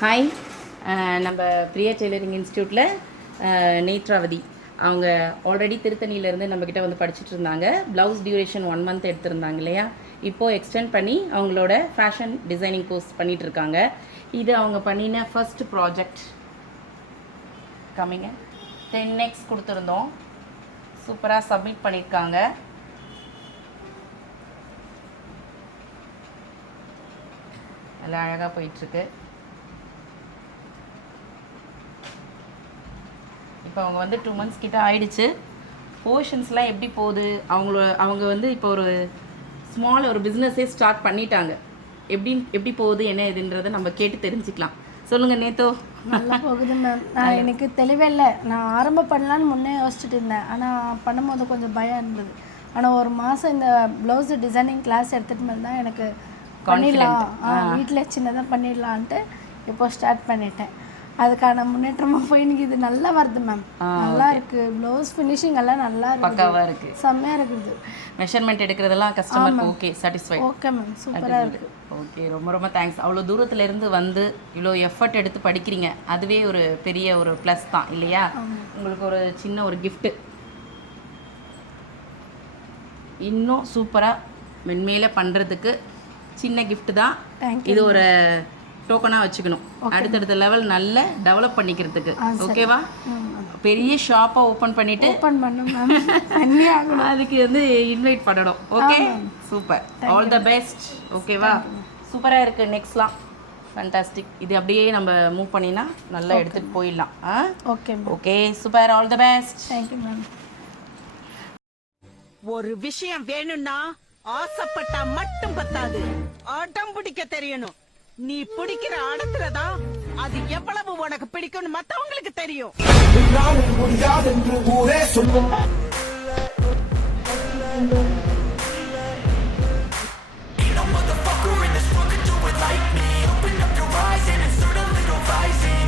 Hi, நம்ம Priya tailoring இன்ஸ்டியூட்டில் நேத்ராவதி அவங்க ஆல்ரெடி திருத்தணியிலேருந்து நம்மக்கிட்ட வந்து படிச்சுட்டு இருந்தாங்க. ப்ளவுஸ் டியூரேஷன் 1 month எடுத்திருந்தாங்க இல்லையா. இப்போது எக்ஸ்டெண்ட் பண்ணி அவங்களோட ஃபேஷன் டிசைனிங் கோர்ஸ் பண்ணிகிட்ருக்காங்க. இது அவங்க பண்ணின ஃபர்ஸ்ட் ப்ராஜெக்ட். கம்மிங்க 10x கொடுத்துருந்தோம். சூப்பராக சப்மிட் பண்ணியிருக்காங்க. நல்லா அழகாக போயிட்டுருக்கு. இப்போ அவங்க வந்து 2 months கிட்ட ஆயிடுச்சு. போர்ஷன்ஸ்லாம் எப்படி போகுது, அவங்க வந்து இப்போ ஒரு ஸ்மால் ஒரு பிஸ்னஸே ஸ்டார்ட் பண்ணிட்டாங்க. எப்படி போகுது என்ன இதுன்றதை நம்ம கேட்டு தெரிஞ்சுக்கலாம். சொல்லுங்கள் நேத்தோ. நல்லா போகுது மேம். நான் எனக்கு தெளிவே இல்லை. நான் ஆரம்பம் பண்ணலான்னு முன்னே யோசிச்சுட்டு இருந்தேன். ஆனால் பண்ணும்போது கொஞ்சம் பயம் இருந்தது. ஆனால் ஒரு மாதம் இந்த ப்ளவுஸ் டிசைனிங் கிளாஸ் எடுத்துகிட்டு மேலே தான் எனக்கு பண்ணிடலாம், வீட்டில் சின்னதாக பண்ணிடலான்ட்டு இப்போ ஸ்டார்ட் பண்ணிட்டேன். அதுக்கான முன்னேற்றமாக போய் எனக்கு இது நல்லா வருது மேம். நல்லா இருக்கு. ப்ளவுஸ் ஃபினிஷிங் எல்லாம் நல்லா இருக்கு, பக்காவாக இருக்கு, செம்மையாக இருக்குது. மெஷர்மெண்ட் எடுக்கிறதெல்லாம் கஸ்டமருக்கு ஓகே, சாட்டிஸ்ஃபை. ஓகே மேம், சூப்பராக இருக்கு. ஓகே, ரொம்ப ரொம்ப தேங்க்ஸ். அவ்வளோ தூரத்துலேருந்து வந்து இவ்வளோ எஃபர்ட் எடுத்து படிக்கிறீங்க, அதுவே ஒரு பெரிய ஒரு ப்ளஸ் தான் இல்லையா. உங்களுக்கு ஒரு சின்ன ஒரு கிஃப்ட்டு, இன்னும் சூப்பராக மென்மேலே பண்ணுறதுக்கு சின்ன கிஃப்ட் தான் இது. ஒரு டோக்கனாக வச்சுக்கணும், அடுத்தடுத்த லெவல் நல்ல டெவலப் பண்ணிக்கிறதுக்கு. ஓகேவா? பெரிய ஷாப்பாக ஓப்பன் பண்ணிட்டு அதுக்கு வந்து இன்வைட் பண்ணணும். Okay, super, all the best. ஓகேவா? சூப்பராக இருக்குது. நெக்ஸ்ட்லாம் ஃபேண்டாஸ்டிக். இது அப்படியே நம்ம மூவ் பண்ணினா நல்லா எடுத்துகிட்டு போயிடலாம். Okay okay, super, all the best. Thank you ma'am. ஒரு விஷயம் வேணும்னா ஆசைப்பட்டா மட்டும் பத்தாது, அடம் பிடிக்க தெரியணும். நீ பிடிக்கிற அடத்துலதான் அது எவ்வளவு உனக்கு பிடிக்கும்னு மத்தவங்களுக்கு தெரியும். முடியாது என்று ஊரே சொல்லும்.